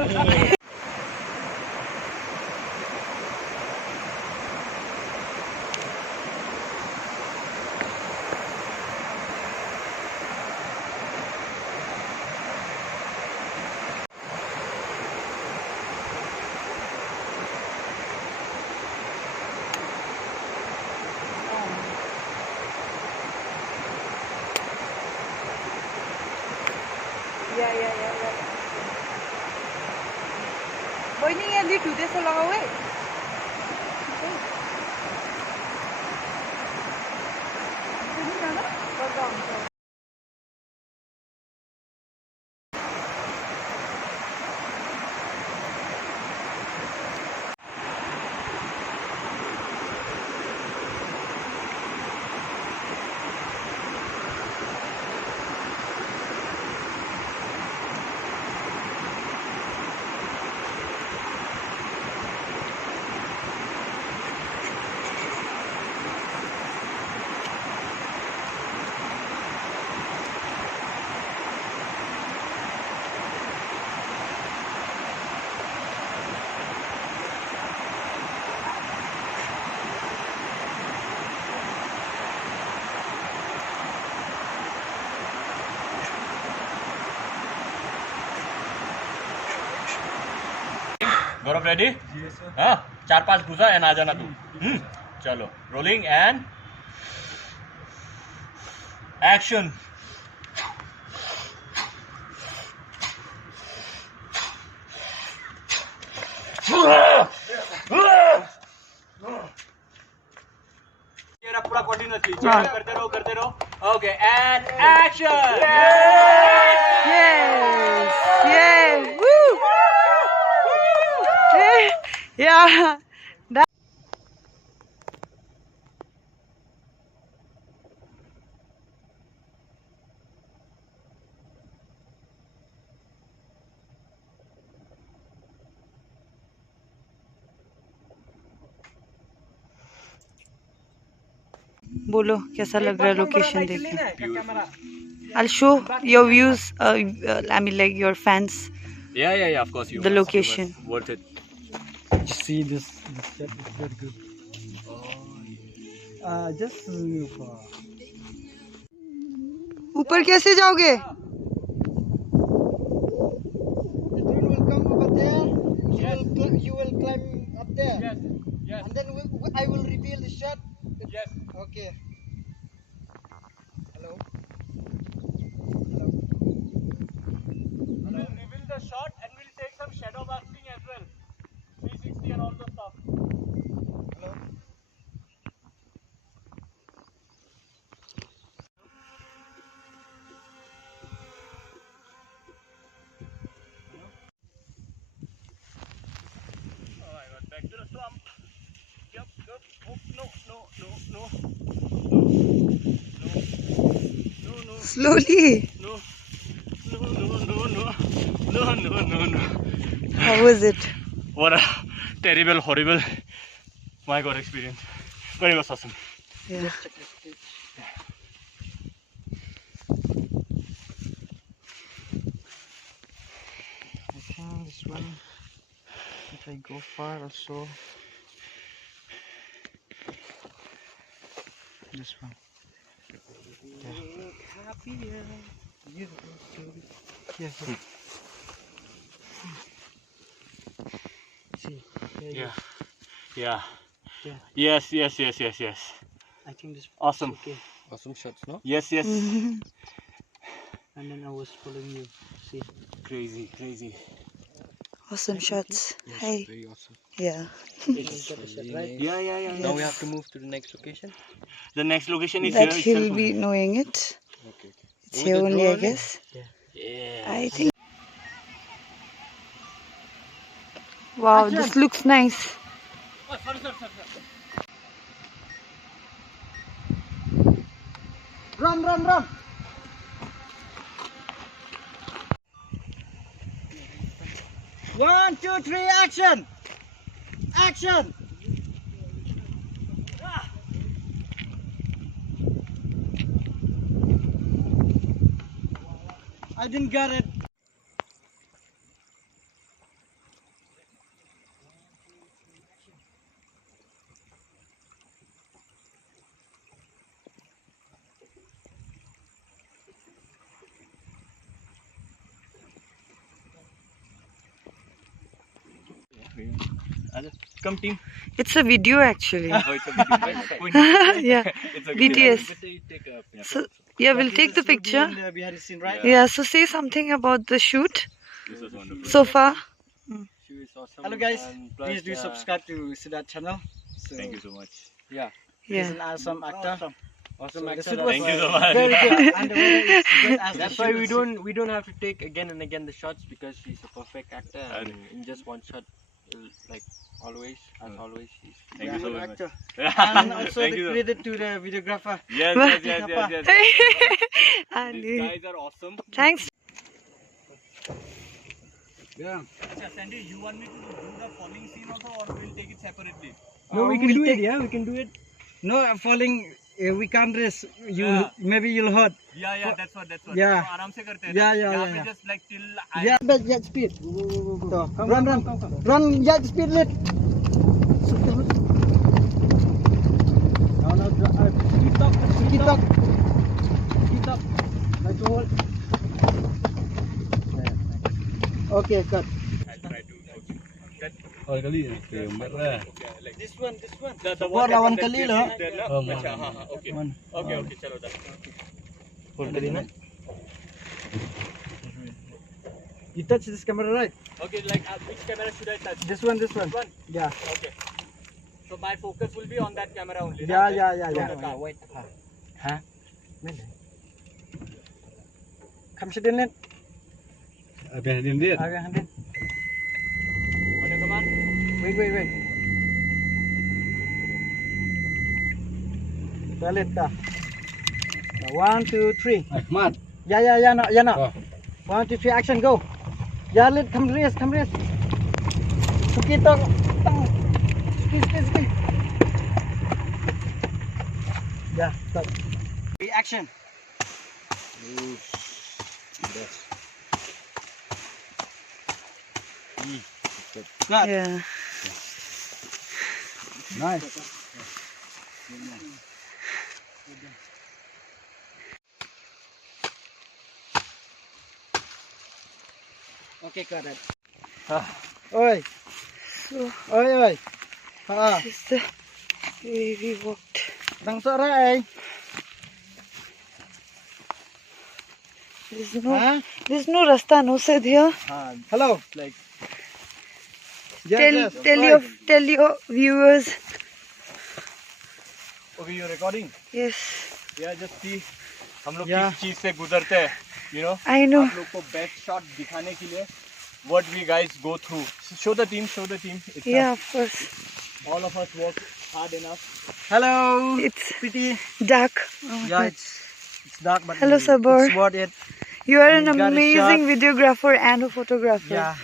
Yeah. Boy, ni yan dito sa langawi. Ini na? Bagang. गौरव ready? हाँ 4-5 घुसा and आ जाना तू. चलो रोलिंग एंड एक्शन. पूरा कंटिन्यूअसली करते रहो. Okay and action. Yes. Woo. Yeah. बोलो कैसा लग रहा है लोकेशन देख के. I'll show your views. I mean, like your fans. Yeah. Of course, The location. Worth it. You see this set is very good. Just ऊपर कैसे जाओगे? the train will come over there. You will climb up there. Yes. And then I will reveal the shot. Yes. Okay. Hello. We'll reveal the shot and we'll take some shadow boxing as well. 360 and all the stuff. Hello. Oh, I got back to the swamp. Yup. Oh, no. Slowly. No. How was it? What a terrible, horrible, my God experience. But it was awesome. Yeah. I think this one, if I go far also, this one. Yes. See. Yeah. Yeah. Yes. I think this. Awesome. Okay. Awesome shots, no? Yes. Mhm. And then I was following you. See. Crazy. Awesome shots. Hey. Very awesome. Yeah. Right? Yeah. Now we have to move to the next location. The next location is That here he'll itself. be knowing it. Okay. It's here only, I guess. Yeah. I think. Wow, this looks nice. Oh, sorry. Run! 1, 2, 3, action! Action! I didn't get it. Come team. It's a video actually. Oh, it's a video. Yeah, It's okay. BTS. So yeah, we'll take the picture. Behind the scene, right? Yeah, so say something about the shoot This was wonderful. so far. She was awesome. Hello guys, and plus, please do subscribe to Siddharth channel. So, Thank you so much. Yeah, he's Yeah. an awesome actor. Awesome So the actor. shoot That's was Thank you so much. very good. And the weather is good as That's the why shoot. we don't have to take again and again the shots because she's a perfect actor and in just one shot, like always, as always, she's. Thank you so very much. actor. And also Thank the you so- credit to the videographer. Yes, yes, yes, yes, yes. And These guys are awesome. thanks. Yeah. Sandy, you want me to do the falling scene also, or we'll take it separately? No, we can do it. Yeah, we can do it. No, falling. We can't race. You Yeah. maybe you'll hurt. Yeah, that's what. Yeah. So, आराम से करते हैं Yeah, ना? yeah, यहाँ yeah, पे yeah. just like till I Yeah, but jet speed. So, run, jet speed, let. No, keep up. Like to hold. Okay, cut. I'll try to cut. This one. The What that lawan one kali that lo? is there ना? अच्छा, हाँ, हाँ, okay. Okay, चलो done. Hold kali na. You touch this camera, right? Okay, like which camera should I touch? This one. This one? Yeah. Okay. So my focus will be on that camera only. Yeah, ना? yeah. Okay. Wait. Huh? Come sit in it. Agak handin. On your command. Wait. Balik dah. 1, 2, 3. Ahmad. Yeah, no. Oh. 1, 2, 3, action, go. Yeah, come race. Kita speed. Yeah, stop. Action. Cut. Yeah. Nice. Okay, got it. Oi. So Oi. this is the way we walked. Dang sore. There's no rasta, no Sid here. Hello. Like Tell your viewers. Okay, you're recording? Yes, Yeah, just see. हम लोग Yeah. किस चीज से गुजरते हैं, you know? I know. आप लोग को best shot दिखाने के लिए what we guys go through. Show the team. It's Yeah, of course. all of us work hard enough. Hello. It's Pretty. dark. Oh my Yeah, God. it's dark, but Hello, Sabor. it's worth it. You are an we got a amazing shot. videographer and a photographer. Yeah,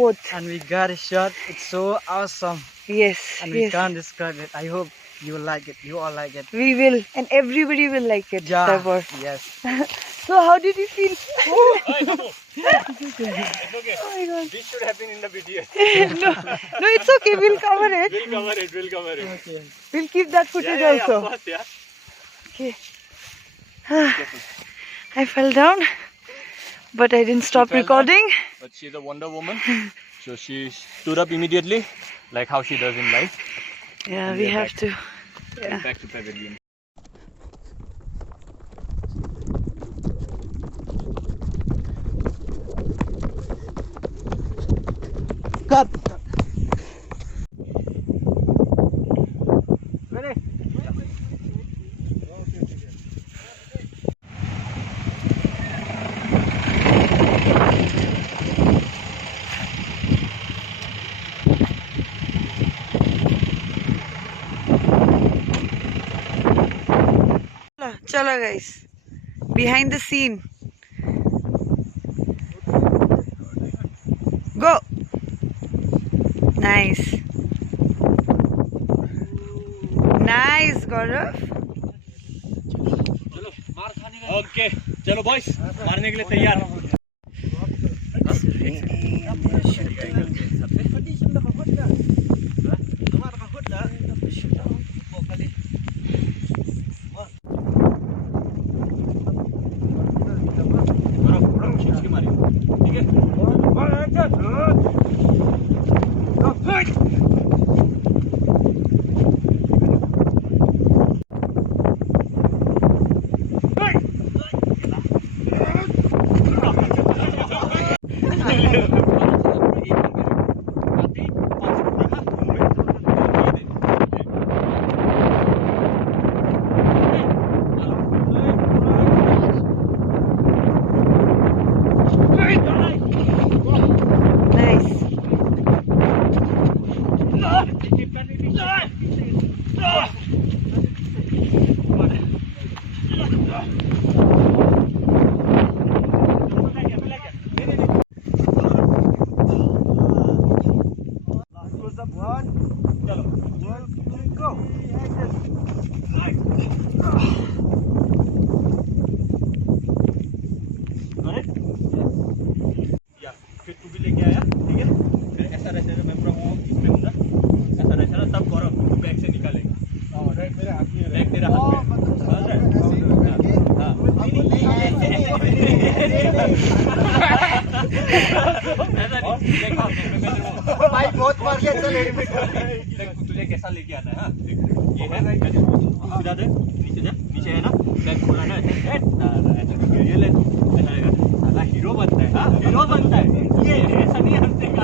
Both. and we got a shot. It's so awesome, Yes. and we Yes. can't describe it. I hope you will like it. You all like it. We will, and everybody will like it. Yeah. Sabor. Yes. So how did you feel? Hey, Babu. It's okay. Oh my God. This should have been in the BTS. No, it's okay. We'll cover it. We'll cover it. Okay. We'll keep that footage Yeah, also. of course, yeah. Okay. I fell down, but I didn't stop fell down? recording. But she's a Wonder Woman, so she stood up immediately, like how she does in life. Yeah, And we we're have to. Yeah. Back to pavilion. Cut. Ready? Chalo guys. Behind the scene. Go. Nice. Nice, Gaurav. Okay, चलो boys, मारने के लिए तैयार. खींच के मारिए, ठीक है? भाई बहुत मार के चल तुझे कैसा लेके आना है? हाँ, ये है तू सीधा दे, नीचे है ना, बैग खोला ना, ये ले, साला हीरो बनता है, हाँ हीरो बनता है, ये ऐसा नहीं हंसने का,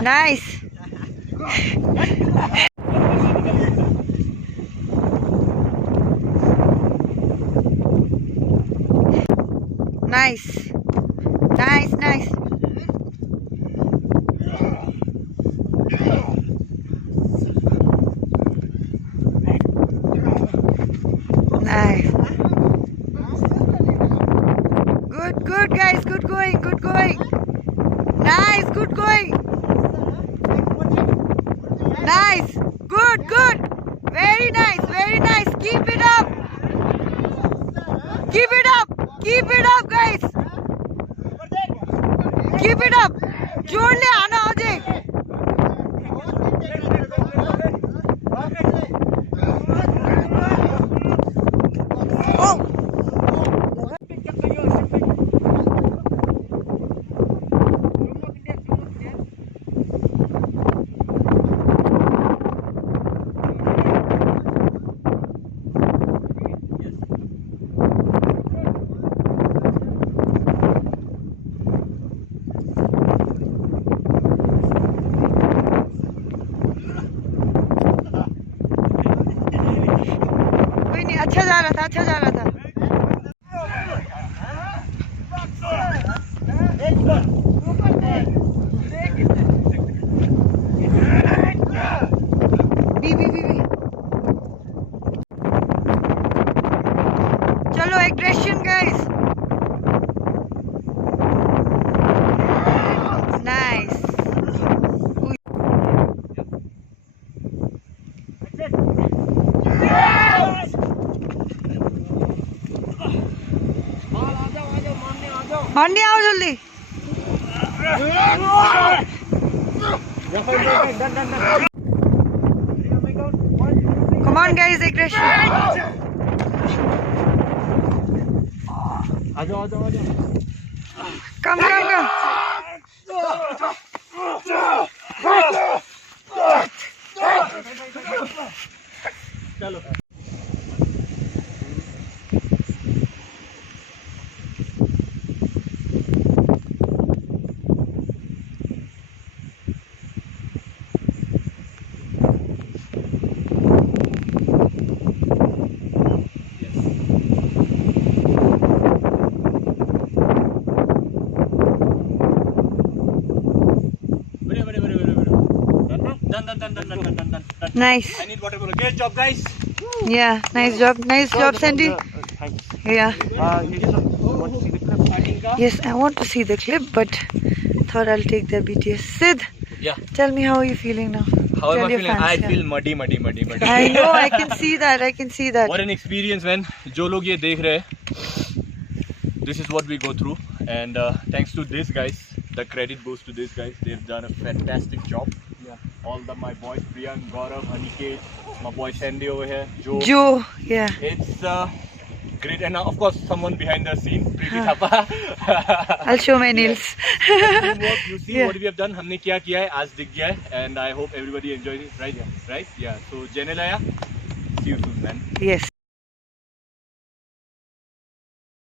Nice. Nice. Nice, nice. Nice. Good guys, good going. Nice, good going. Nice, good. Very nice. Keep it up, guys. Keep it up. जोड़ ले आना हो जाए. अच्छा जा रहा था. बी. चलो एग्रेशन गाइस. नाइस. मारने आओ जल्दी. Come on guys, aggression. आ जाओ. Come. चलो. Done. Nice. I need water bottle. Great job, guys. Yeah, nice job, Sandy. Thanks. Yeah. Want to see the clip? Yes, I want to see the clip, but thought I'll take the BTS. Sid, Yeah. tell me how are you feeling now? How am Tell I your feeling? fans, I yeah. feel muddy. I know, I can see that. What an experience, man. जो लोग ये देख रहे हैं, this is what we go through, and thanks to these guys, the credit goes to these guys. They've done a fantastic job. Yeah. All my boys, Priyank, Gaurav, Aniket, my boy Sandy over here, Joe, yeah. It's great, and of course someone behind the scene, Preeti Thapa. I'll show my nails. Teamwork, you see Yeah. what we have done. हमने क्या किया है, आज दिख गया है, and I hope everybody enjoys it, right? Yeah. So Jennai Laya, see you soon, man. Yes.